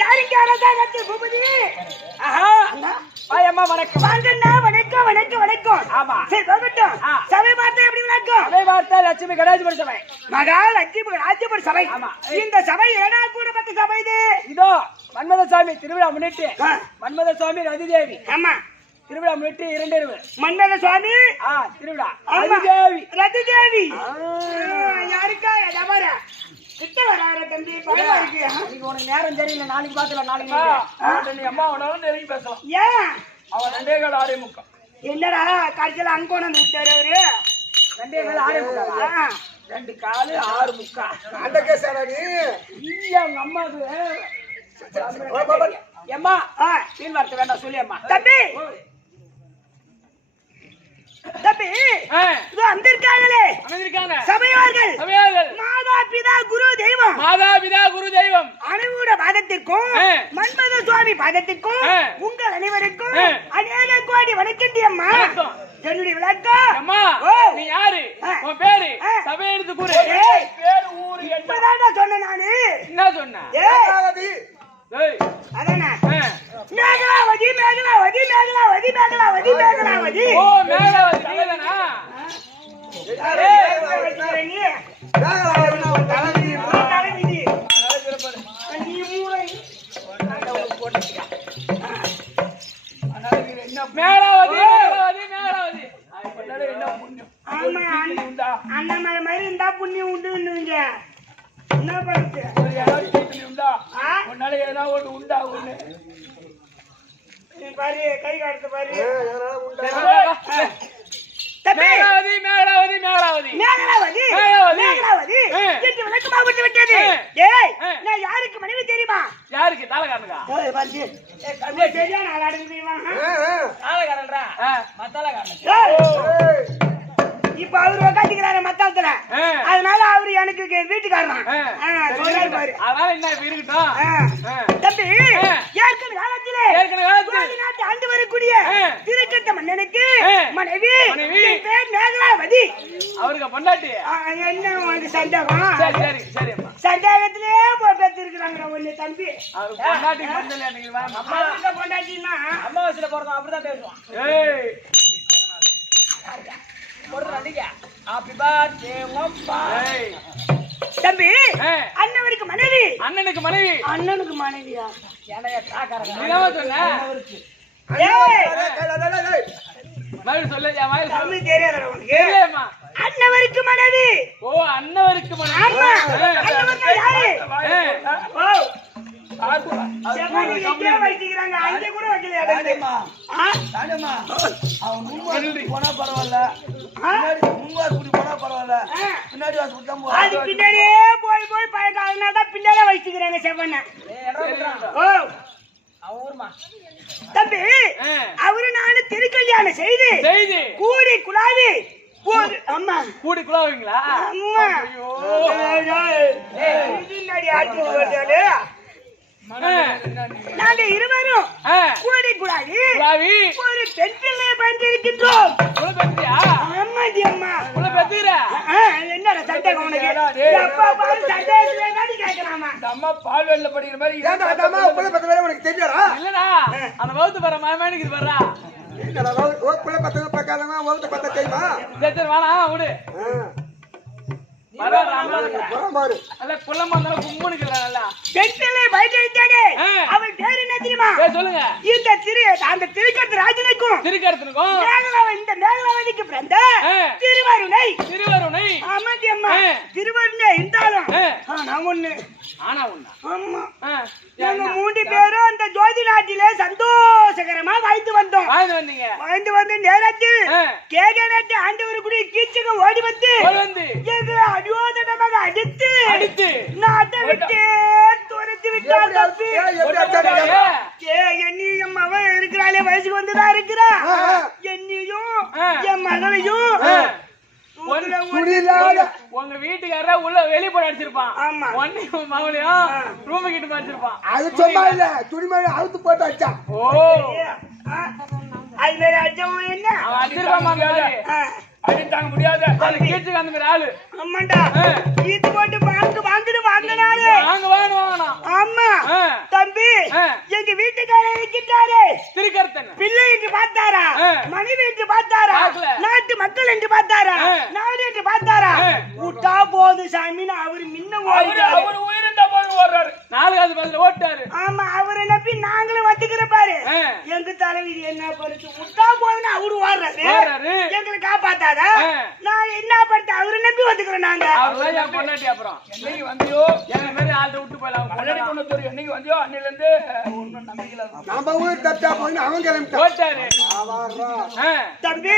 யாருக்கு அரசாங்கத்தில் பூபதி அம்மா வணக்கம். வாங்கண்ணா வணக்கம் வணக்கம் வணக்கம். ஆமா சரி போகட்டும். சபை வார்த்தை எப்படி வணக்கம்? சபை வார்த்தை லட்சுமி கணேசபுர சபை. மகா லட்சுமி ராஜ்யபுர சபை. ஆமா. இந்த சபை ஏனா கூட பத்து சபை இது. இதோ மன்மதசாமி திருவிழா முன்னிட்டு மன்மதசாமி ரதிதேவி. ஆமா. திருவிழா முன்னிட்டு 2 இரவு. மன்மத சுவாமி திருவிழா ரதிதேவி. ரதிதேவி யாருக்கா எடமர கிட்ட வராரு தம்பி பயமா இருக்கு. இன்னைக்கு உனக்கு நேரம் தெரியல, நாளைக்கு பாக்கலாம். நாளைக்கு நீ அம்மா உனாலும் நெருங்கி பேசலாம். ஏன் அவன் 2 கால் 6 முக்கா. என்னடா கடைசியில் அங்கோன விட்டாரு அவரு. 2 கால் 6 முக்கா. 2 கால் 6 முக்கா. அந்த கேசாடி அவங்க அம்மாக்கு ஏம்மா மீன் வார்த்தை வேண்டாம் சொல்லி அம்மா. தம்பி தம்பி இதோ வந்திருக்காங்களே சபையார்கள் மாதா பிதா குரு தெய்வம் அனுபவ பாதத்திற்கும் மன்மத சுவாமி பாதத்திற்கும் உங்கள் அனைவருக்கும் அநேக கோடி வணக்கண்டி அம்மா. என்னுடைய விளக்கம் நீ யாரு, உன் பேரு, சபை எடுத்து கூறு. பேரு ஊரு இப்பதான் சொன்னேன் நானு. என்ன சொன்ன? அதானே மேகலாவதி மேகலாவதி மேகலாவதி மேகலாவதி மேகலாவதி. ஓ மேகலாவதி நீதானா? அண்ணன் மாதிரி இருந்தா புண்ணியம் உண்டு. என்ன பண்ணுது உன்னால ஏதா ஒண்ணு உண்டா ஒண்ணு பாரு கை காட்டு பாரு. மேகலாவதி மேகலாவதி மேகலாவதி மேகலாவதி மேகலாவதி என்று விளக்கமாக விட்டு விட்டது. ஏய் நான் யாருக்கு மனைவி தெரியுமா? யாருக்கு? தாளகாரனுக்கா? ஓய் பாரு கண்ணே சரியா நான் அடங்குவீவா. தாளகாரன்டா மத்தாளகாரன். இப்ப அவரு உட்காந்துக்கிறாரு மத்தாளத்துல, அதனால அவரு எனக்கு வீட்டுக்காரன் சொல்றாரு பாரு. அதனால என்ன இருக்கட்டும் தம்பி. ஏற்கனவே காலத்திலே நாட்டு ஆண்டு வரக்கூடிய திருக்கட்ட மன்னனுக்கு மனைவி பேர் மேகலாவதி. அவருக்கு பொண்டாட்டி என்ன உனக்கு சந்தேகம்? சரி சரி சரி அம்மா. சந்தேகத்திலே பெற்று இருக்கிறாங்க ஒண்ணு தம்பி. அவருக்கு பொண்டாட்டி பொண்டாட்டின்னா அம்மாவாசையில போறோம் அப்படிதான் பேசுவான். தம்பி அண்ணனுக்கு மனைவி. அண்ணனுக்கு மனைவி. அண்ணனுக்கு மனைவியா? அண்ணவருக்கு மனைவி. ஓ அண்ணவருக்கு மனைவி. போனா பரவாயில்ல, போனா பரவாயில்ல, பின்னாடி பின்னாடியே போய் போய் பழக்கம் பின்னாலே வச்சுக்கிறாங்க செவ்வண்ண. தம்பி அவரு நானு திருக்கல்யாணம் செய்து கூடி குழாவி அம்மா கூடி குழாவீங்களா? நாங்க இருவரும் கூடி குழாவி ஒரு பெண் பிள்ளையை பயன்படுத்திருக்கின்றோம். அம்மாடி அம்மா என்னடா சந்தேகம் உனக்கு? எப்ப பாரு சந்தேகம் கேட்கறாமா? அம்மா பால் வெள்ள படிக்கிற மாதிரி உனக்கு தெரியாதா? இல்லடா அந்த வகுத்து வர மாமானுக்கு இது வர்றா. தெரியுமா? சரி வேணா விடு. அவள் பேர் என்ன தெரியுமா? சொல்லுங்க. அந்த திருக்கடராஜனுக்கும் இந்த மேகலாவதிக்கு பிறந்த திருவருணை. ஆமாடி அம்மா திருவருணை இருந்தாலும் நான் ஒண்ணு. ஆனா ஒண்ணா? ஆமா. நாங்க 3 பேரும் அந்த ஜோதி நாட்டிலே சந்தோஷகரமா வாழ்ந்து வந்தோம். வாழ்ந்து வந்து நேரத்தில் கேக நாட்டு ஆண்டவர் கூட கீச்சுக்கு ஓடி வந்து எங்களை அடியோதனமாக அடித்து நாட்டை விட்டு துரத்தி விட்டார். தப்பி என்னையும் அவன் இருக்கிறாளே வயசுக்கு வந்துதான் இருக்கிறா. என்னையும் என் மகளையும் உங்க வீட்டுக்கார உள்ள வெளியே போய் அடிச்சிருப்பான். ஒன்னையும் மகளையும் ரூம் கிட்ட அடிச்சிருப்பான். அது சும்மா இல்ல, துணிமணி அவுத்து போட்டு அடிச்சான். ஓ அது மாதிரி அடிச்சவன் என்ன அடிச்சிருப்பான். அடித்தாங்க முடியாது. கீச்சுக்கு அந்த மாதிரி ஆளு. ஆமாண்டா கீச்சு போட்டு வாங்கினாலே வாங்கணும். ஆமா தம்பி எங்க வீட்டுக்காரர் இருக்கின்றாரே திருக்கர்த்தன் பிள்ளை என்று பார்த்தாரா மனைவி என்று பார்த்தாரா நாட்டு மக்கள் என்று பார்த்தாரா நாடு என்று பார்த்தாரா விட்டா போது சாமின்னு அவரு முன்ன ஓடிட்டாரு. அவர் உயிரிழந்த போது ஓடுறாரு 4வது பஸ்ல ஓட்டாரு. ஆமா அவரை நம்பி நாங்களும் வந்துக்கிற பாரு எங்க தலைவிதி என்ன பண்ணுச்சு விட்டா போதுன்னு அவரு ஓடுறாரு எங்களை காப்பாத்தாதா நான் என்ன பண்ணிட்டு அவரை நம்பி வந்துக்கிறோம் நாங்க. அவர்தான் பொண்டாட்டி. அப்புறம் என்னைக்கு வந்தியோ எங்க மாதிரி ஆள்கிட்ட விட்டு போயிடலாம். பொண்டாட்டி கொண்டு தெரியும் என்னைக்கு வந்தியோ அன்னில இருந்து ஒன்னும் நம்பிக்கல. நம்ம ஊர் தப்பா போய் அவன் கிளம்பிட்டான். ஓட்டாரு தம்பி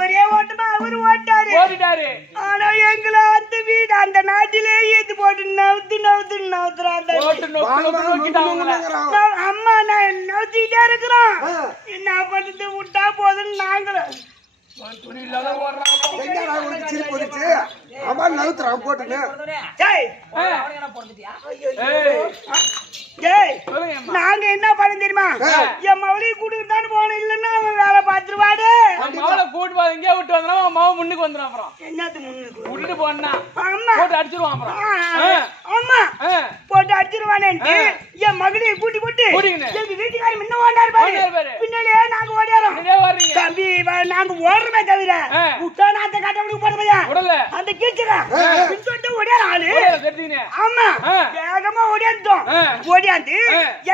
ஒரே ஓட்டமா அவரு ஓட்டாரு ஓடிட்டாரு. ஆனா எங்களை அந்த வீடு அந்த நாட்டிலே ஏத்து போட்டு நவுத்துறாங்க. அம்மா நான் நவுத்திட்டே இருக்கிறோம் என்ன பண்ணுறது விட்டா போதுன்னு நாங்களும் துணி இல்லாத ஓடுறாங்க. சிரிப்பு வந்துச்சு அம்மா நவுத்துறான் போட்டுன்னு. நாங்க என்ன பண்ண தெரியுமா என் மவளையை கூட்டிட்டு தானே போனோம் இல்லன்னா அவன் வேலை பார்த்துருவாடு. மவளை கூட்டு போது இங்கே விட்டு வந்தா மாவன் முன்னுக்கு வந்துடும். அப்புறம் என்னது முன்னுக்கு விட்டுட்டு போனா அம்மா போட்டு அடிச்சிருவான். அப்புறம் அம்மா போட்டு அடிச்சிருவானேன்ட்டு என் மகளையை கூட்டி போட்டு எங்க வீட்டுக்காரி முன்ன ஓடாரு பாரு பின்னாடியே நாங்க ஓடியாரோம். தம்பி நாங்க ஓடுறோமே தவிர விட்டா நாத்த கட்டவனுக்கு போடுறமையா அந்த கீச்சுறா பின்சொட்டு ஓடியார ஆளு. ஆமா வேகமா ஓடியாந்தோம். ஓடியாந்து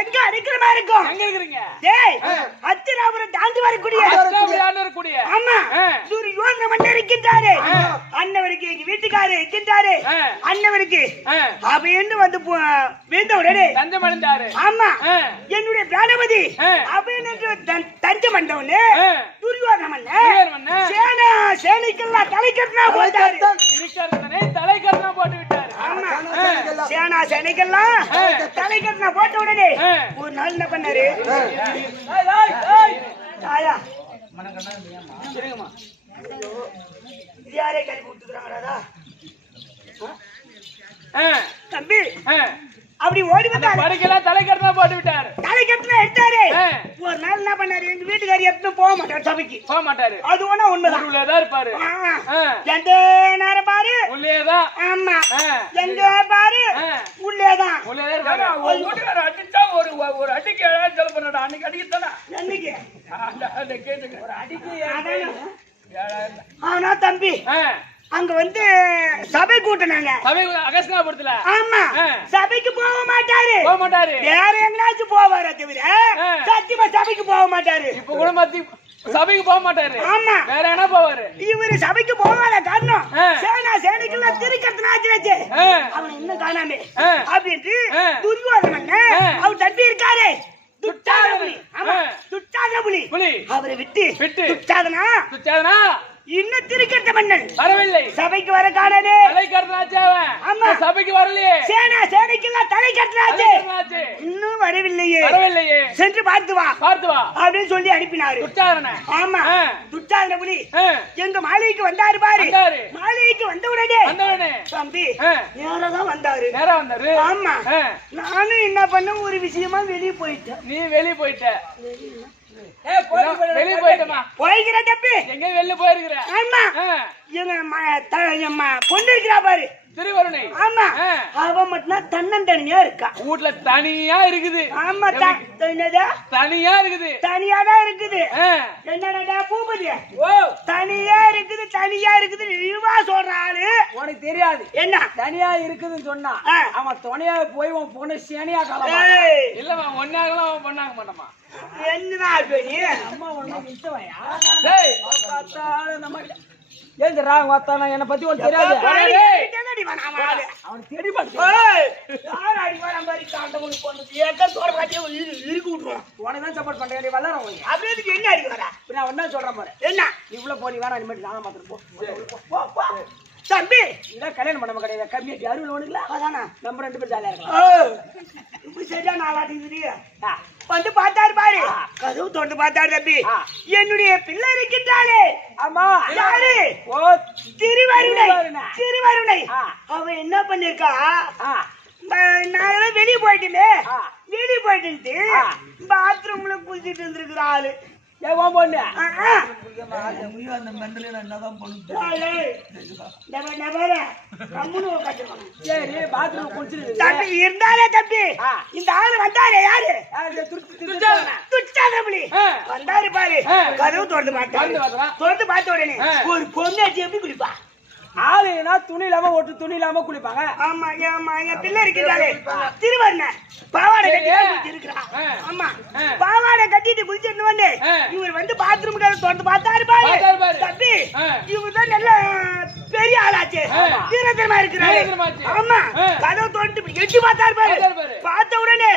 எங்க அடிக்கிற மாதிரி இருக்கும். எங்க இருக்கிறீங்க? டேய் அத்திராபுரம் தாண்டி வரக்கூடிய ஆமா துரியோதன மன்னர் இருக்கின்றாரு. அண்ணவருக்கு எங்க வீட்டுக்காரர் இருக்கின்றாரு. அண்ணவருக்கு அப்படின்னு வந்து வீழ்ந்த உடனே தஞ்சம் அடைந்தாரு. ஆமா என்னுடைய பிராணபதி அப்படின்னு தஞ்சம் அடைந்தவனே துரியோதன மன்னர் சேனைக்கெல்லாம் தலைக்கட்டினா போட்டாரு. தலைக்கட்டினா போட்டு விட்டாரு. ஆமா சேனா சேனைக்கெல்லாம் தலைக்கட்டினா போட்ட உடனே ஒரு நாள் என்ன பண்ணாரு யாரே கறி கொடுத்துக்கிறாங்களா தம்பி அப்படி ஓடி வந்தாரு. படுக்கலாம் தலைக்கட்டினா போட்டு விட்டாரு. தலைக்கட்டினா எடுத்தாரு. ஒரு நாள் என்ன பண்ணாரு எங்க வீட்டுக்காரி எப்பவும் போக மாட்டாரு சபைக்கு போக மாட்டாரு. அது ஒண்ணு உண்மைதான். உள்ளேதான் இருப்பாரு. எந்த நேரம் பாரு உள்ளேதான். ஆமா எங்க பாரு உள்ளேதான் இருப்பாரு. அடிச்சா ஒரு அடிக்கு செலவு பண்ணா அன்னைக்கு அடிக்கத்தானே அன்னைக்கு ஒரு அடிக்கு ஆனா தம்பி அங்க வந்து சபை கூட்டினாங்க. அகஸ்தினாபுரத்துல. ஆமா சபைக்கு போக மாட்டாரு. வேற எங்கனாச்சும் போவாரே தவிர சத்தியமா சபைக்கு போக மாட்டாரு. இப்ப கூட சபைக்கு போக மாட்டாரு. ஆமா வேற என்ன போவாரு. இவரு சபைக்கு போகாத காரணம் சேனைக்கெல்லாம் திருக்கத்தினாச்சு அவனை இன்னும் காணாமே அப்படின்ட்டு துரியோதனன் அவர் தம்பி இருக்காரு துச்சாதன புலி அவரை விட்டு துச்சாதனா இன்னும் திருக்கட்ட மன்னன் வரவில்லை. சபைக்கு வர காணலே ஆமா சபைக்கு வரலையே. சேனைக்கெல்லாம் தலை கட்டினாச்சு இன்னும் வரவில்லையே சென்று பார்த்து வா அப்படின்னு சொல்லி அனுப்பினாரு துச்சாதன. ஆமா துச்சாதன புலி எங்க மாளிகைக்கு வந்தாரு பாரு. மாளிகைக்கு வந்த உடனே தம்பி நேரா வந்தாரு. ஆமா நானும் என்ன பண்ண ஒரு விஷயமா வெளியே போயிட்டேன். நீ வெளியே போயிட்ட வெளியே போயிட்டமா போய்கிற தப்பி எங்க வெளில போயிருக்கிற. ஆமா எங்க பொண்ணு இருக்கிறா பாரு திருவருணை. ஆமா அவ மட்டும் தன்னந்தனியா இருக்கா. வீட்டுல தனியா இருக்குது. ஆமா தனியா இருக்குது. தனியாதான் இருக்குது. என்னடா பூபதி தனியா இருக்குது இவா சொல்ற ஆளு உனக்கு தெரியாது. என்ன தனியா இருக்குதுன்னு சொன்னா அவன் துணையா போய் உன் பொண்ணு சேனியா கலமா இல்லமா ஒன்னாகலாம் அவன் பொண்ணாக மாட்டோமா. என்னதான் அம்மா ஒண்ணு மிச்சவையா நம்ம என்ன பத்தி ஒண்ணு தெரியாது. அவன் தெரியுமா உனதான் சப்போர்ட் பண்றேன். என்ன அடிக்கிறா நான் ஒன்னா சொல்றேன் பாரு. என்ன இவ்வளவு போலி வேணா இனிமேல் நானும் மாத்திரம் போ தம்பி இதான் கல்யாணம் பண்ண கிடையாது. கம்மியாட்டி அருள் ஒண்ணுங்களா அதானா நம்ம 2 பேரும் ஜாலியா இருக்கலாம். சரியா நாளாட்டி வந்து பார்த்தாரு பாரு. கதவு தொண்டு பார்த்தாரு தம்பி. என்னுடைய பிள்ளை இருக்கின்றாளே. ஆமா யாரு திருவருணை. அவ என்ன பண்ணிருக்கா நான் வெளியே போயிட்டு பாத்ரூம்ல குளிச்சுட்டு இருந்திருக்கிற ஆளு ஏன் ஓம் பொண்ணு சரி பாத்ரூம் குளிச்சிருக்கு தம்பி இருந்தாலே தம்பி இந்த ஆளு வந்தாரே யாரு வந்தாரு பாரு கதவு திறந்து பார்த்த உடனே ஒரு பொண்ணு எப்படி குளிப்பா ஆளுனா துணி இல்லாம ஒட்டு துணி இல்லாம குளிப்பாங்க ஆமா ஆமா என் பிள்ளை இருக்கிறாரு திருவண்ண பாவாடை கட்டி இருக்கிறான் ஆமா பாவாடை கட்டிட்டு குளிச்சிட்டு வந்து இவர் வந்து பாத்ரூம் திறந்து பார்த்தாரு பாரு தம்பி இவர் தான் நல்ல பெரிய ஆளாச்சு வீரத்தனமா இருக்கிறாரு ஆமா கதவு திறந்து எட்டி பார்த்தாரு பாரு பார்த்த உடனே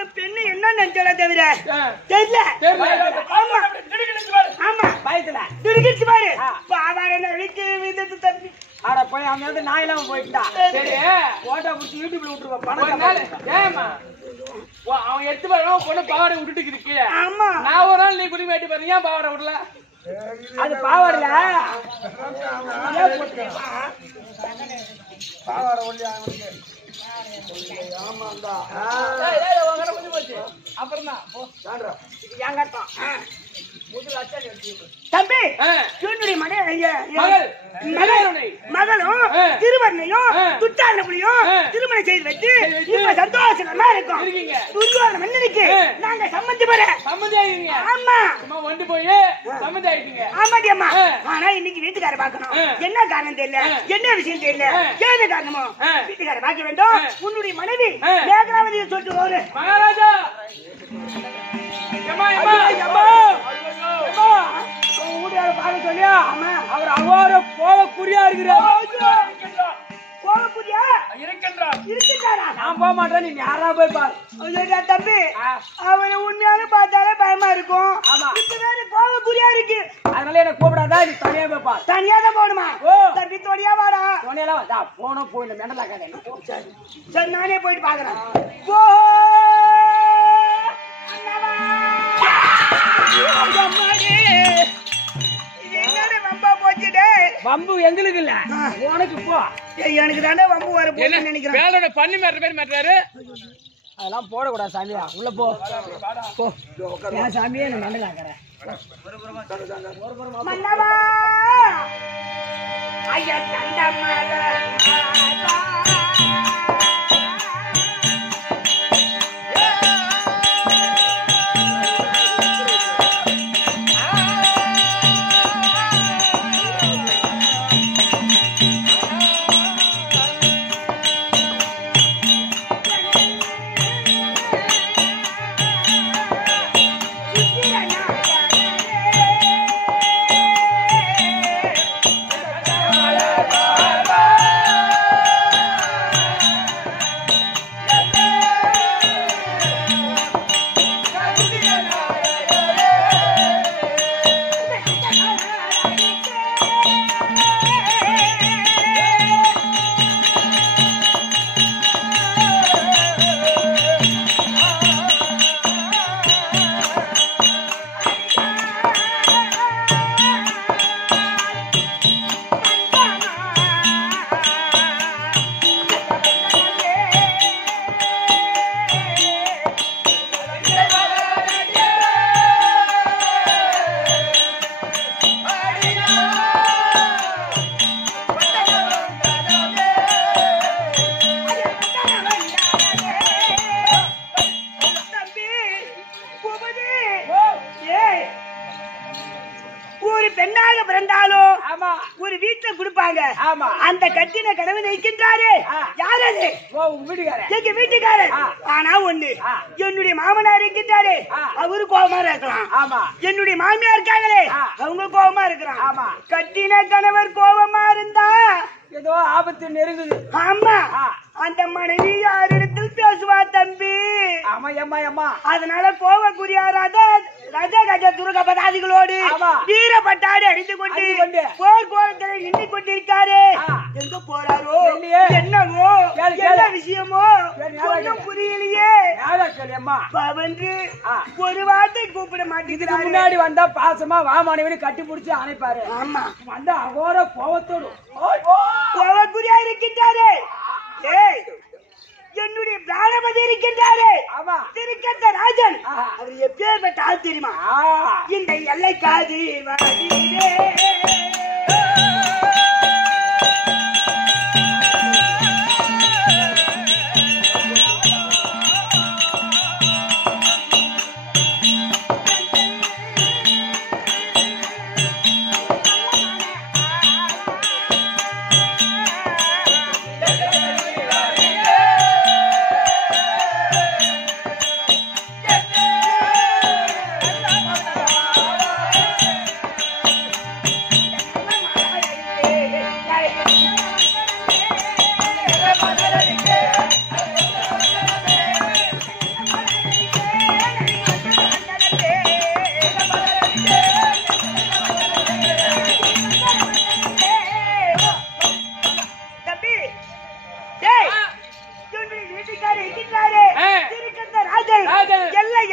என் பெண்ணு என்ன நினைச்சா தவிர தெரியல ஆமா ஆமா பயத்துல திடுக்கிடுச்சு பாரு பாவாடை அழிச்சு விதத்து தம்பி ஆட போய் அவன் வந்து நான் இல்லாம போயிட்டா சரி ஓட்டா புடிச்சு யூடியூப்ல விட்டுருவா பணம் ஏமா அவன் எடுத்து பாரு பொண்ணு பாவாடை விட்டுட்டு இருக்கு ஆமா நான் ஒரு நாள் நீ குடி வேட்டி பாருங்க ஏன் பாவாடை விடல அது பாவாடல பாவாடை ஒல்லி அப்புறம் தம்பி என்னுடைய மகளும் திருவண்ணையும் துச்சாதனபுரியும் திருமணம் செய்து வச்சு இப்ப சந்தோஷமா இருக்கும் துரியோதன மன்னனுக்கு நாங்க சம்மந்தி போற ஆமா ஒன்று போய் சம்மந்தி ஆயிட்டீங்க ஆமாடி அம்மா ஆனா இன்னைக்கு வீட்டுக்கார பாக்கணும் என்ன காரணம் தெரியல என்ன விஷயம் தெரியல ஏது காரணமோ வீட்டுக்கார பார்க்க வேண்டும் உன்னுடைய மனைவி மேகராவதியை சொல்லிட்டு போரு மகாராஜா அவர் அவ்வாறு கோவக்குரியா இருக்கிறார் கோவக்குரியா இருக்கின்றாரா நான் போக மாட்டேன் நீ யாரா போய் பாரு தம்பி அவரை உண்மையான பார்த்தாலே பயமா இருக்கும் கோவக்குரியா இருக்கு அதனால என்ன கூப்பிடாதா நீ தனியா போய் பாரு தனியா தான் போகணுமா தம்பி தோடியா வாடா தோனியெல்லாம் வந்தா போனோம் போயில மெண்டலாக்காத சரி நானே போயிட்டு பாக்குறேன் வம்பு எங்களுக்கு இல்ல உனக்கு போ எனக்கு தானே வம்பு வர போன்னு நினைக்கிறேன் பண்ணி மாட்டுற பேர் மாட்டுறாரு அதெல்லாம் போடக்கூடாது சாமியா உள்ள போ என் சாமியே நான் மண்டலாக்கிறேன் மன்னவா ஐயா பெண்ணாக பிறந்தாலும் ஒரு வீட்டுல கொடுப்பாங்க. அந்த கட்டின கடவுள் நிற்கின்றாரு. யார் அது? எங்க வீட்டுக்காரர். ஆனா ஒண்ணு, என்னுடைய மாமனார் இருக்கின்றாரு, அவரு கோபமா இருக்கலாம். என்னுடைய மாமியார் இருக்காங்களே, அவங்க கோபமா இருக்கிறான். கட்டின கணவர் கோபமா இருந்தா ஏதோ ஆபத்து நெருங்குது. ஆமா, அந்த மனைவி யாரிடத்தில் பேசுவா தம்பி? அதனால கோவக்குரிய ராஜா கஜா துருக பதாதிகளோடு வீரப்பட்டாடு அடித்து கொண்டு போர் கோலத்தில் நின்று கொண்டிருக்காரு. எங்க போறாரோ என்னவோ என்ன விஷயமோ ஒன்றும் புரியலையே. பவன்று ஒரு வார்த்தை கூப்பிட மாட்டேங்குது. முன்னாடி வந்தா பாசமா வாமானவனு கட்டி பிடிச்சு அணைப்பாரு. ஆமா, வந்தா அகோர கோவத்தோடு கோவக்குரியா இருக்கின்றாரு. என்னுடைய பிராணபதி இருக்கின்றாரே ஆமா திருக்கத்த ராஜன் அவர் எப்பேற்பட்ட ஆள் தெரியுமா? இந்த எல்லை காதி வாடிலே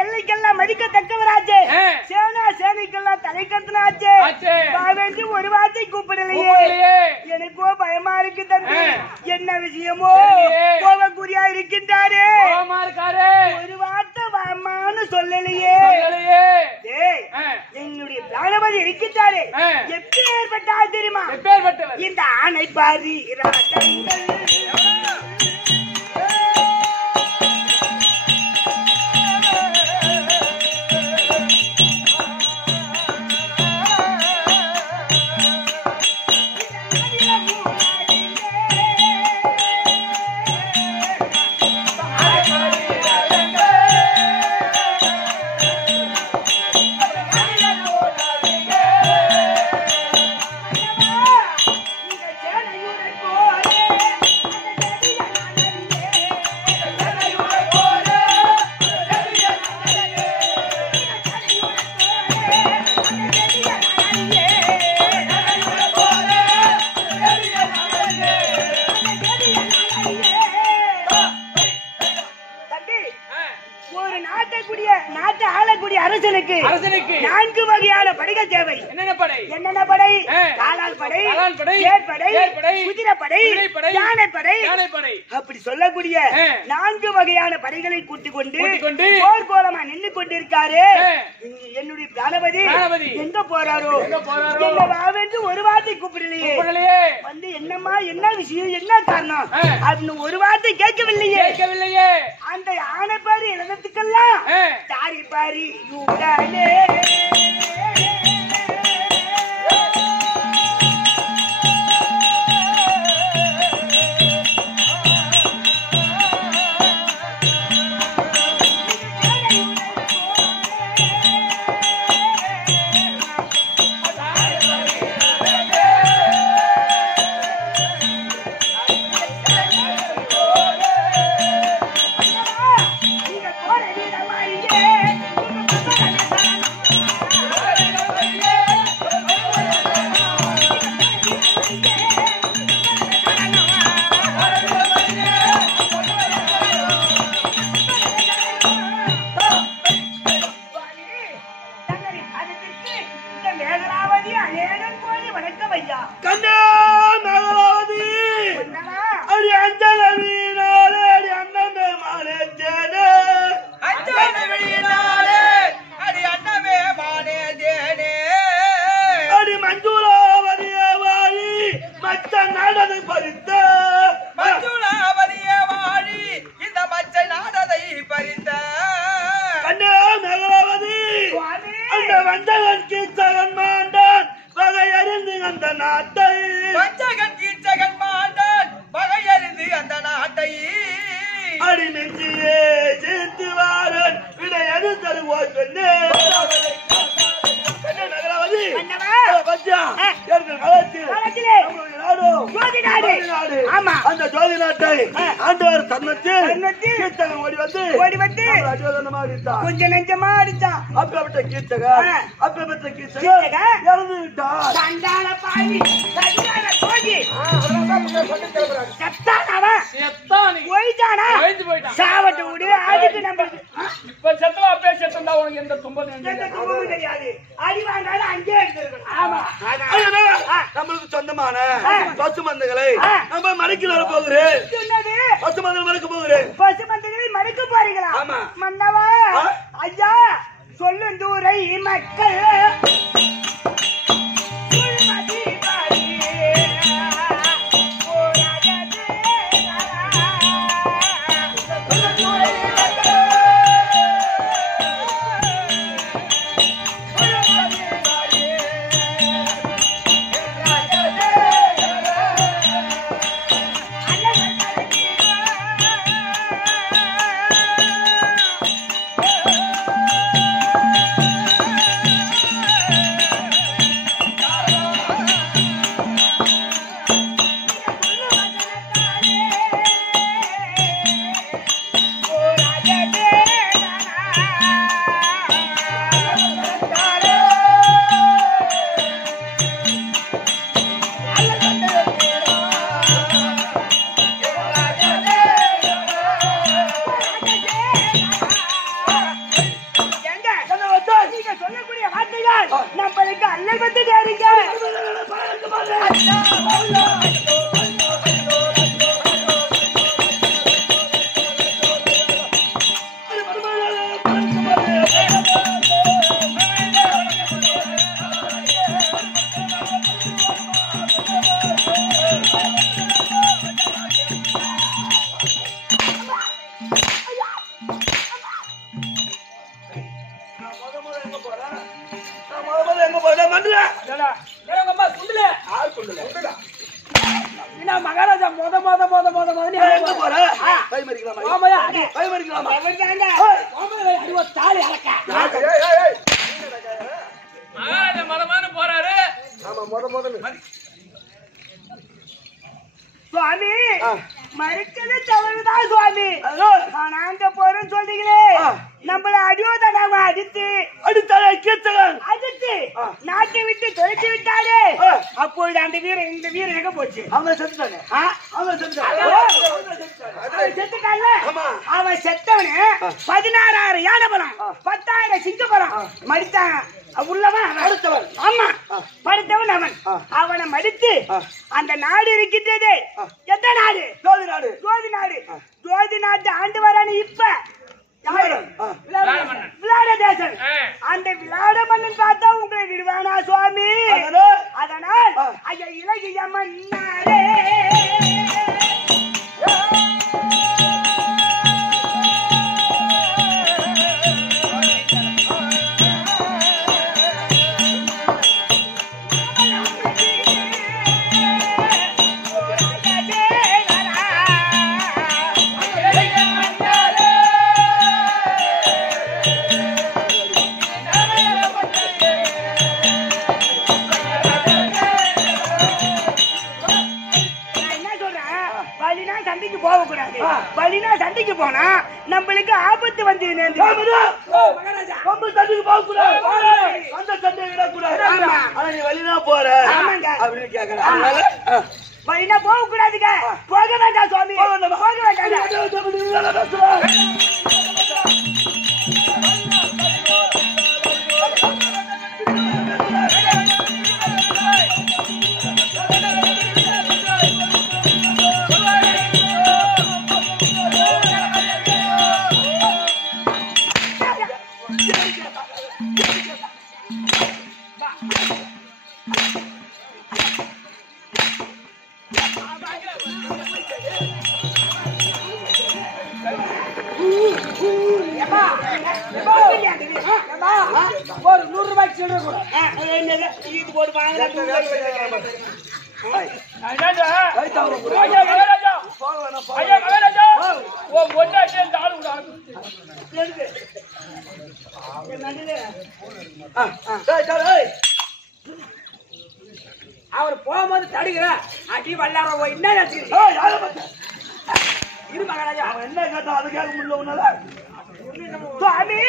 எல்லைக்கெல்லாம் மதிக்கத்தக்கவராச்சே, சேனா சேனைக்கெல்லாம் தலைக்கட்டனாச்சே, பாவேண்டி ஒரு வார்த்தை கூப்பிடலையே. எனக்கோ பயமா இருக்கு தம்பி. என்ன விஷயமோ கோபக்குரியா இருக்கின்றாரே, ஒரு வார்த்தை பயமான்னு சொல்லலையே. என்னுடைய பிராணபதி இருக்கின்றாரே எப்பேற்பட்ட ஆள் தெரியுமா? இந்த ஆணை பாரி அரசனுக்கு 4 வகையான படைகள் தேவை. என்னென்ன படை? காலால் படை, தேர்ப்படை, குதிரைப்படை, யானைப்படை. அப்படி சொல்லக்கூடிய 4 வகையான படைகளை கூட்டிக் கொண்டு போர்க்கோலமா நின்று கொண்டிருக்காரு என்னுடைய பிராணபதி. எங்க போறாரோ என்ன வாவென்று ஒரு வார்த்தை கூப்பிடலையே. வந்து என்னம்மா என்ன விஷயம் என்ன காரணம் அப்படின்னு ஒரு வார்த்தை கேட்கவில்லையே. அந்த ஆனை பாரி இடத்துக்கெல்லாம் தாரி பாரி யூடானே கொஞ்ச நெஞ்சமா அடிச்சான். அப்ப கீர்த்தக சண்டால பாவி சண்டால போகி போயிட்டானா சாவட்டு விடு. அதுக்கு நம்ம இப்ப செத்தவா அப்பே செத்தா உனக்கு எந்த துன்பமும் தெரியாது. அடி வாங்காலும் அங்கே இருக்கணும். ஆமா நம்மளுக்கு சொந்தமான பசு மந்தைகளை நம்ம மடக்கில் வர போகிறேன். பசுமந்தம் மறுக்க போகிறேன். பசுமந்தங்களை மறுக்க போறீங்களா? ஆமா. மன்னவா ஐயா சொல்லும் தூரை மக்கள் சுழ்மதி பாடி போராடதே சொல்லும் தூரை மக்கள் சுழ்மதி பாடி சொல்லக்கூடிய வார்த்தைகள் நம்மளுக்கு அல்லல் வந்து நேருங்க. எங்க போறேன் மண்டல அம்மா சுண்டல யார் சொல்லல என்ன மகாராஜா மொத எங்க போறேன் கை மறிக்கலாமா கை மறிக்கலாமா தாலி அலக்க மகாராஜா மதமான போறாரு. ஆமா முதல்ல சுவாமி மறுக்கிறது தவறுதான் சுவாமி. நாங்க போறோம் சொல்றீங்களே நம்மள அடியோதனாம அடித்து நாட்டை விட்டு தொலைச்சு விட்டாரு. அப்பொழுது அந்த வீரன் இந்த வீரன் எங்க போச்சு? அவங்க செத்துட்டாங்க செத்துட்டாங்க. அவன் செத்தவனு 16,000 யானை பலம் 10,000 சிங்க பலம் மடித்தான். உள்ளவன் அடுத்தவன். ஆமா படுத்தவன் அவன். அவனை மடித்து அந்த நாடு இருக்கின்றது. எந்த நாடு? ஜோதி நாடு. ஜோதி நாடு. ஜோதி நாட்டு ஆண்டு வரானு இப்ப விளாட தேசன். அந்த விளாட மன்னன் பார்த்தா உங்களை விடுவானா சுவாமி? அதனால் ஐயா இலகிய மன்னாரே பலினா சண்டைக்கு போனா நம்மளுக்கு ஆபத்து வந்து நீ வழினா போற அப்படின்னு கேக்குறேன். பலினா போக கூடாதுங்க. போக வேண்டாம் சுவாமி போக வேண்டாம். ஒரு 100 ரூபாய்க்கு சில்லறை கூட இது போட்டு அவர் போகும்போது தடுக்கிற அடி வல்லார என்ன இரு மகாராஜா. அவன் என்ன கேட்டா அது கேட்க முடியல உன்னால. சுவாமி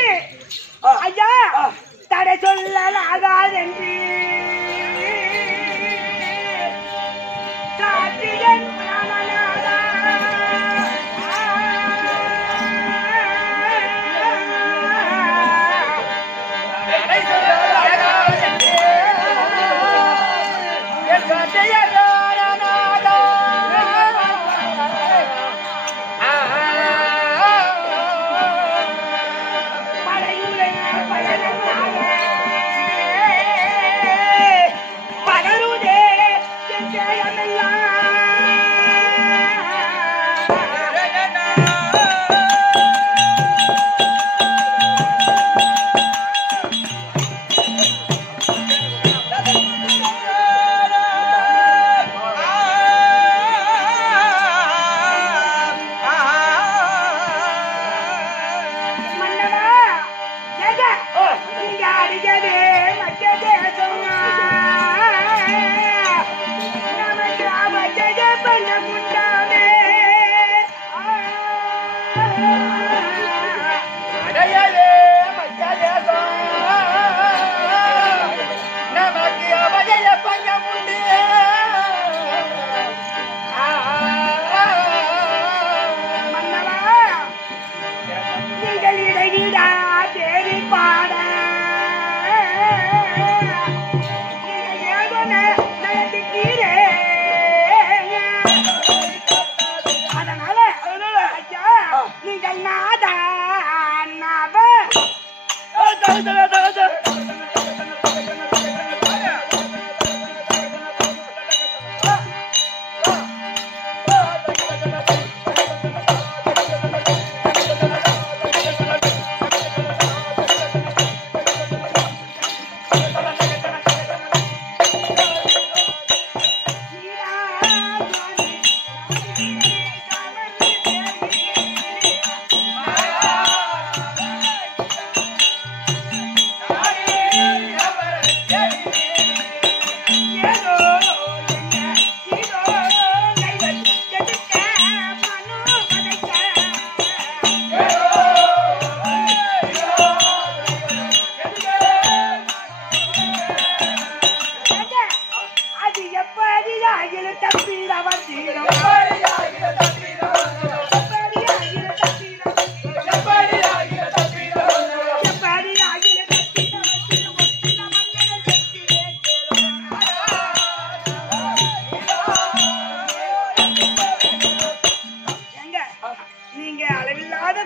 ஐயா தடை சொல்லலாகாதென்று காட்டியன்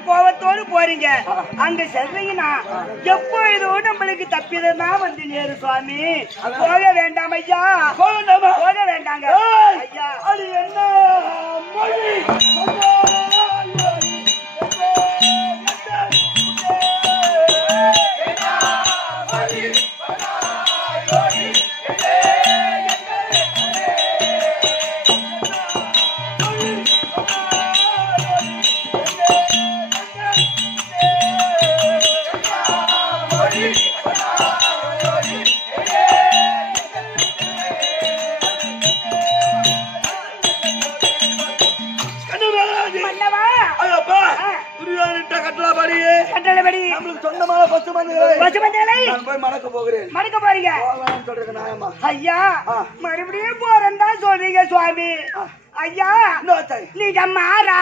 கோபத்தோடு போறீங்க அங்க செல்றீங்கன்னா எப்பொழுதும் நம்மளுக்கு தப்பிதான் வந்து நேரு சுவாமி. போக வேண்டாம் ஐயா, போக வேண்டாங்க ஐயா. அது என்ன மொழி? சொந்தமான பசுமந்தைகளை நான் போய் மணக்க போகிறேன். மணக்க போறீங்க சொல்றேன் நாயம்மா. ஐயா மறுபடியும் போறேன் தான் சொல்றீங்க சுவாமி. ஐயா நீங்க மாறா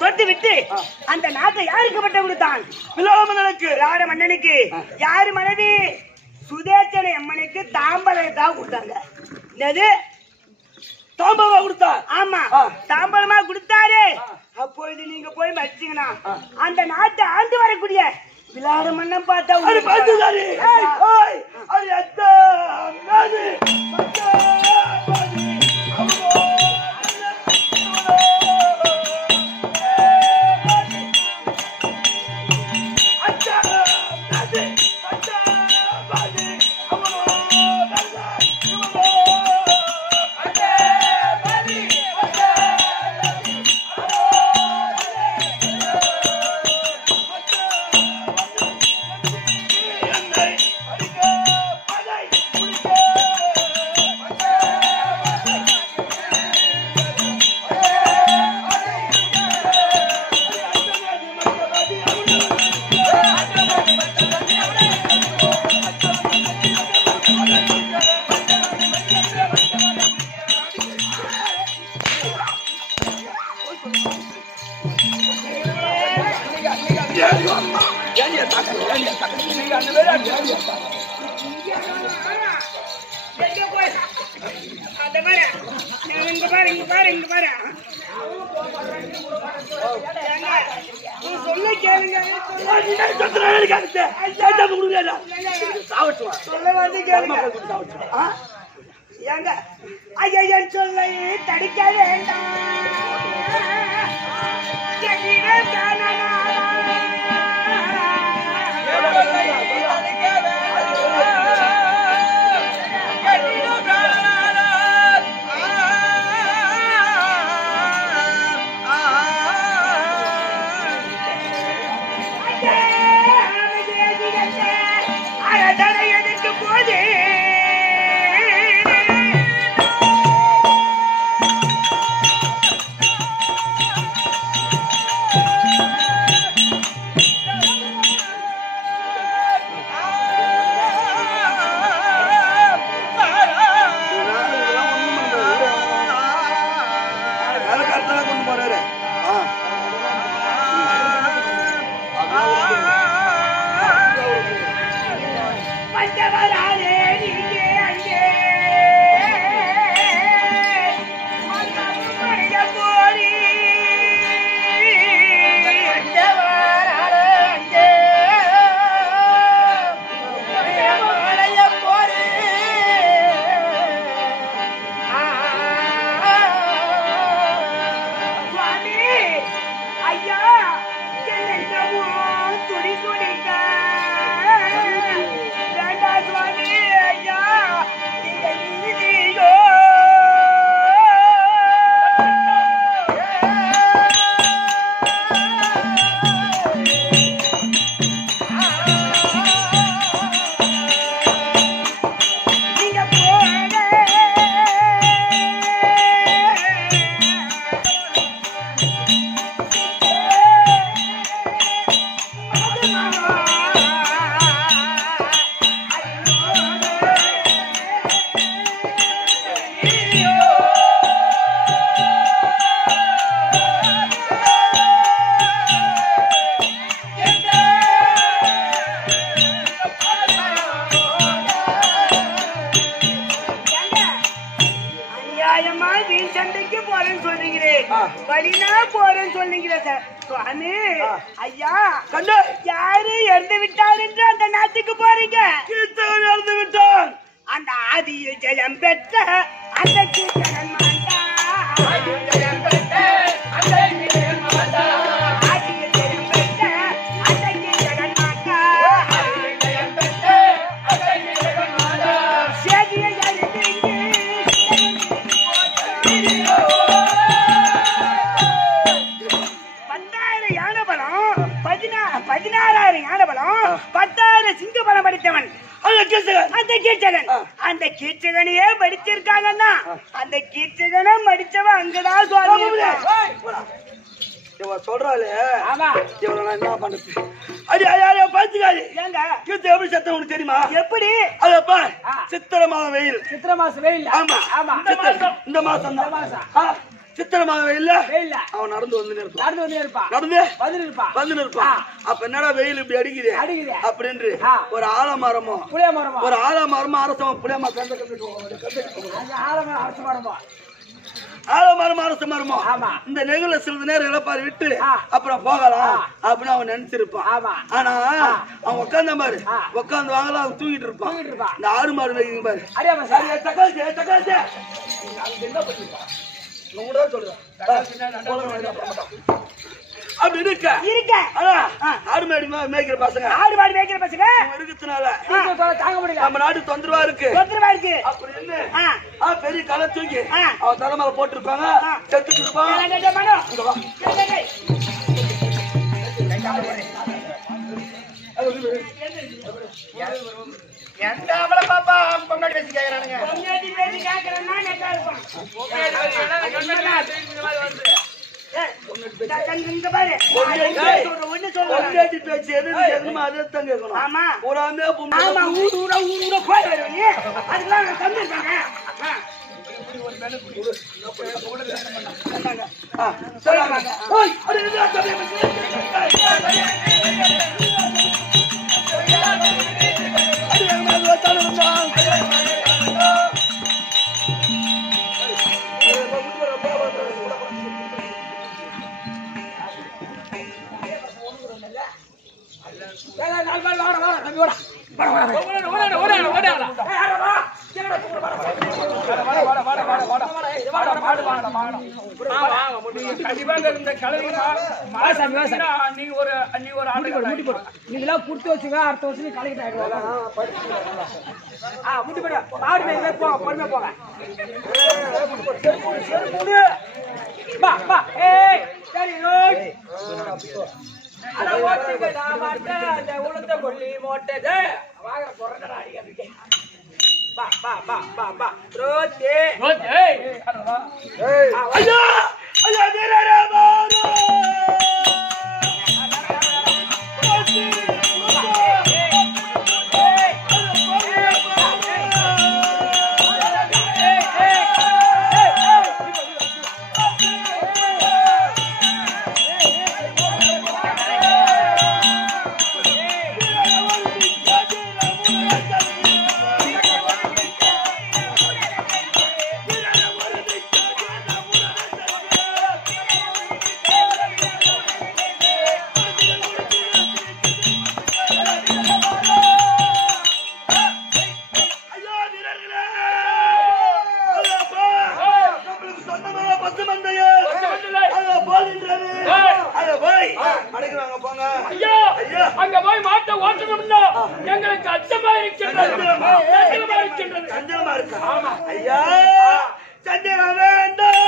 தொட்டு விட்டு அந்த நாட்டை யாருக்கு பட்ட கொடுத்தான்? விளாட மன்னனுக்கு. யாரு மனைவி? சுதேச்சனை அம்மனுக்கு தாம்பலை தான் கொடுத்தாங்க. என்னது தாம்பலமா கொடுத்தா? ஆமா தாம்பலமா கொடுத்தாரு. அப்பொழுது நீங்க போய் மறிச்சீங்கன்னா அந்த நாட்டை ஆண்டு வரக்கூடிய விளாட மன்னன் பார்த்தா இங்க பாரு இங்க பாரு இங்க பாரு நீ சொல்ல கேளுங்க சொல்ல வந்து கேளுங்க ஏங்க ஐயன் சொல்லை தடிக்க வேண்டாம் எதுக்கு போதே சண்டைக்கு போறேன்னு சொல்றீங்களே வழினா போறேன்னு சொல்றீங்களே சுவாமி ஐயா கண்டு யாரு இறந்து விட்டார் என்று அந்த நாட்டுக்கு போறீங்க இறந்து விட்டார் அந்த ஆதியில் ஜெயம் பெற்ற அந்த கீர்த்தகன் மாண்டா ஆதியில் ஜெயம் பெற்ற அந்த கீர்த்தகன் மாண்டா ஆதியில் ஜெயம் பெற்ற அந்த கீர்த்தகன் மாண்டா ஆதியில் ஜெயம் பெற்ற அந்த கீர்த்தகன் மாண்டா சேதியை அந்த கீச்சகனையே படிச்சிருக்காங்கன்னா அந்த கீச்சகனை படிச்சவன் அங்கதான் சொல்றாளே இவரை நான் என்ன பண்றது அடி பாத்துக்காது ஏங்க கீர்த்தி எப்படி சத்தம் உனக்கு தெரியுமா எப்படி அதப்பா சித்திரை மாதம் வெயில் சித்திரை மாசம் வெயில் ஆமா ஆமா இந்த மாசம் சித்திரை மாதம் வெயில்ல அவன் நடந்து வந்து இருப்பான் அப்ப என்னடா வெயில் இப்படி அடிக்குது அப்படின்னு ஒரு ஆலமரமோ ஒரு ஆலமரமோ அரசமோ புளியமா ஆலமரம் அரச மரமோ இந்த நெகுல சிறிது நேரம் இழப்பாரு விட்டு அப்புறம் போகலாம் அப்படின்னு அவன் நினைச்சிருப்பான் ஆனா அவன் உட்கார்ந்த பாரு உட்கார்ந்து வாங்கலாம் அவன் தூங்கிட்டு இருப்பான் இந்த ஆறு மாடு வைங்க பாரு அப்படி இருக்க ஆடு மாடு மேய்க்கிற பசங்க இருக்கிறதுனால தாங்க முடியல நம்ம நாடு தொந்தரவா இருக்கு அப்படின்னு பெரிய களை தூக்கி அவன் தலைமையில போட்டிருப்பாங்க செத்துட்டு இருப்பான் எந்த அவளை பாப்பா பொன்னாடி பேசி கேக்குறானுங்க பேச்சு எது அதை தான் கேட்கணும் ஆமா ஊர் ஊரா போய் அதுக்கெல்லாம் தந்துருக்காங்க தம்பி ஓட நீங்களாம் குடுத்து வச்சுங்க அடுத்த வருஷம் கலெக்ட் முட்டி போட மாடு மேலே போங்க பொறுமையா போங்க பா பா ஏய் சரி அட ஓட்டிடா மாட்ட அந்த உளுந்த கொல்லி மோட்டதே வாங்க பொறடா அடிக்க பா பா பா பா பா ரோட்டி ஏய் ஐயா ஐயா வீரரே மாறு அங்க போய் மாட்ட ஓட்டணும்னா எங்களுக்கு அச்சமா இருக்கின்றது சஞ்சலமா இருக்கு ஐயா சஞ்சலம் வேண்டாம்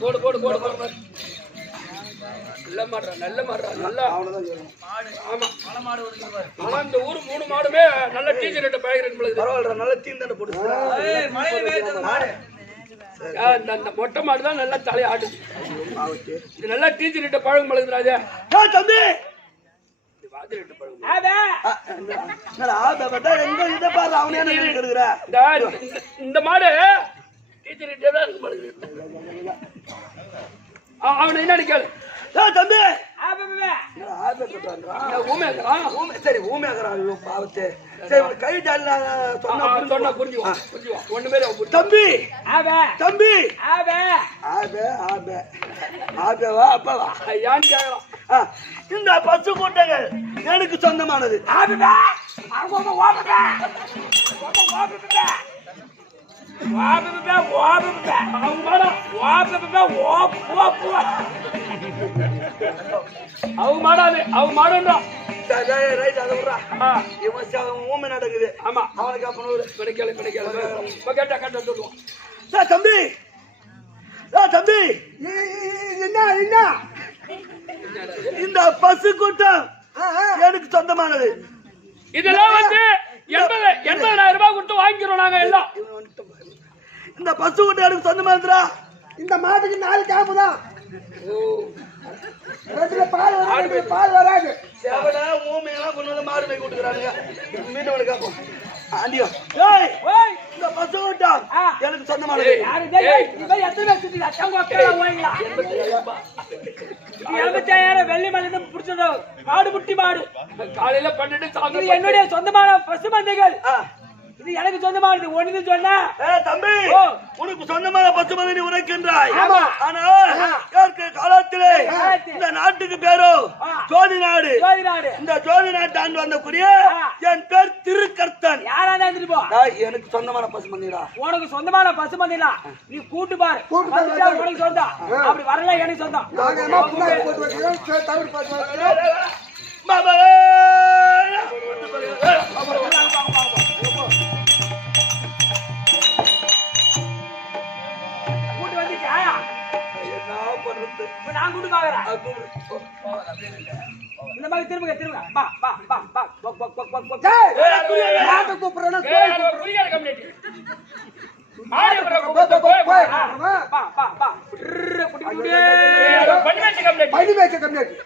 போடு போடு போடு போடு நல்ல மாடுறா நல்லா ஆமா ஆமா இந்த ஊர் 3 மாடுமே நல்ல டீச்சர் கிட்ட பழகிறேன் பரவாயில்ல நல்ல தீன் தானே போட்டு அந்த மொட்டை மாடு தான் நல்லா தலையை ஆடுது இது நல்லா டீச்சர் கிட்ட பழகும் பழகுது ராஜா தம்பி இந்த மாடு டீச்சர் கிட்ட தான் அவனை என்ன கேளு தம்பி சரி பாவத்து சரி கை சொன்னா புரிஞ்சுவா ஒண்ணு பேரு தம்பி தம்பி ஆபேவா அப்பாவா ஏன்னு கேட்கலாம் இந்த பசு கூட்டங்கள் எனக்கு சொந்தமானது நடக்குது ஆமா அவனுக்கு அப்ப சொல்லுவான் தம்பி தம்பி என்ன என்ன இந்த பசு கூட்டம் எனக்கு சொந்தமானது இதெல்லாம் வந்து 80,000 ரூபாய் கொடுத்து வாங்கிக்கிறோம் நாங்க எல்லாம் இந்த பசு கூட்டம் எனக்கு சொந்தமானதுடா இந்த மாட்டுக்கு 4 கேம்பு தான் பால் வராது சேவல ஊமையெல்லாம் கொண்டு வந்து மாடு போய் கூட்டுக்கிறானுங்க மீண்டும் கேட்போம் ஆண்டியோ இந்த பசு கூட்டம் எனக்கு சொந்தமானது 75,000 வெள்ளி மலை பிடிச்சதோ மாடு முட்டி மாடு காலையில பண்ணிட்டு என்னுடைய சொந்தமான பசு மந்தைகள் இது எனக்கு சொந்தமானது ஒண்ணு சொன்னா தம்பி உனக்கு சொந்தமான பசு மந்தை உரைக்கின்றாய் ஆனா காலத்திலே இந்த நாட்டுக்கு பேரோ ஜோதி நாடு இந்த ஜோதி நாட்டு ஆண்டு வந்தக்கூடிய என் பேர் திருக்கர்த்தன் யாரா இருந்துட்டு போ எனக்கு சொந்தமான பசு மந்திடா உனக்கு சொந்தமான பசு மந்திடா நீ கூட்டு பாரு உனக்கு சொந்தம் அப்படி வரல எனக்கு சொந்தம் கூட்டு வந்து நான் கூட்டு பாக்குறேன் இந்த மாதிரி திரும்ப திரும்ப பா பா பா பா buck buck buck buck buck யார கூப்பிடுறேன்னா குயிகார கம்யூனிட்டி மாடி பர போய் பா பா பா புடி புடி பனிமேச்ச கம்யூனிட்டி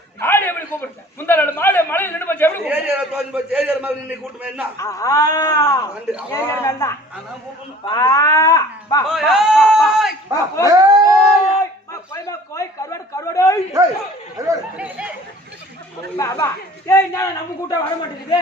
நம்ம கூட்டம் வர மாட்டேங்குது.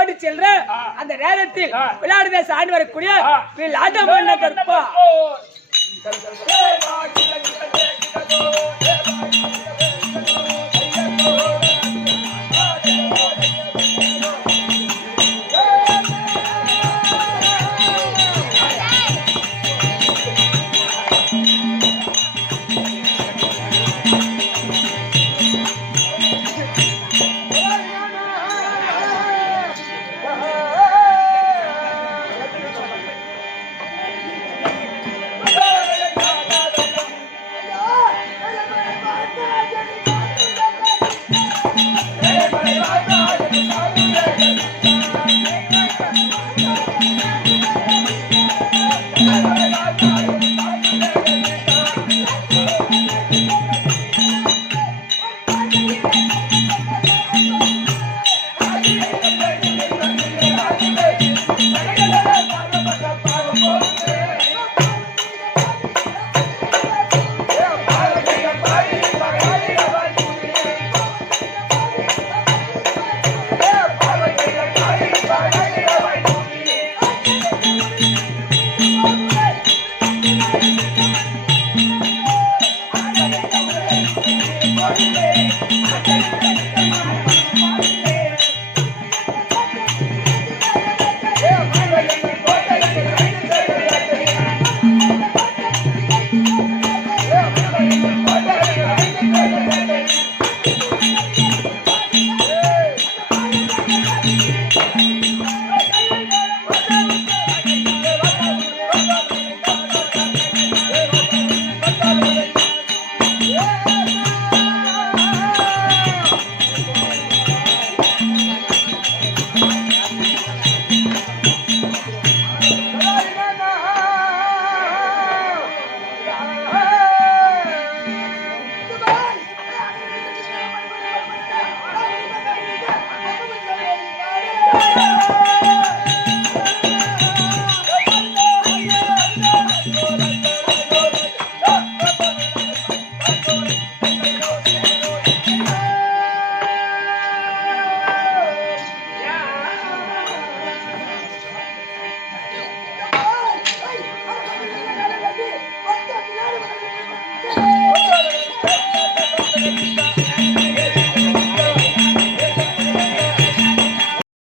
ஓடி செல்ற அந்த நேரத்தில் விளையாடுதே சாணி வரக்கூடிய ஆட்டம் பண்ண கற்பா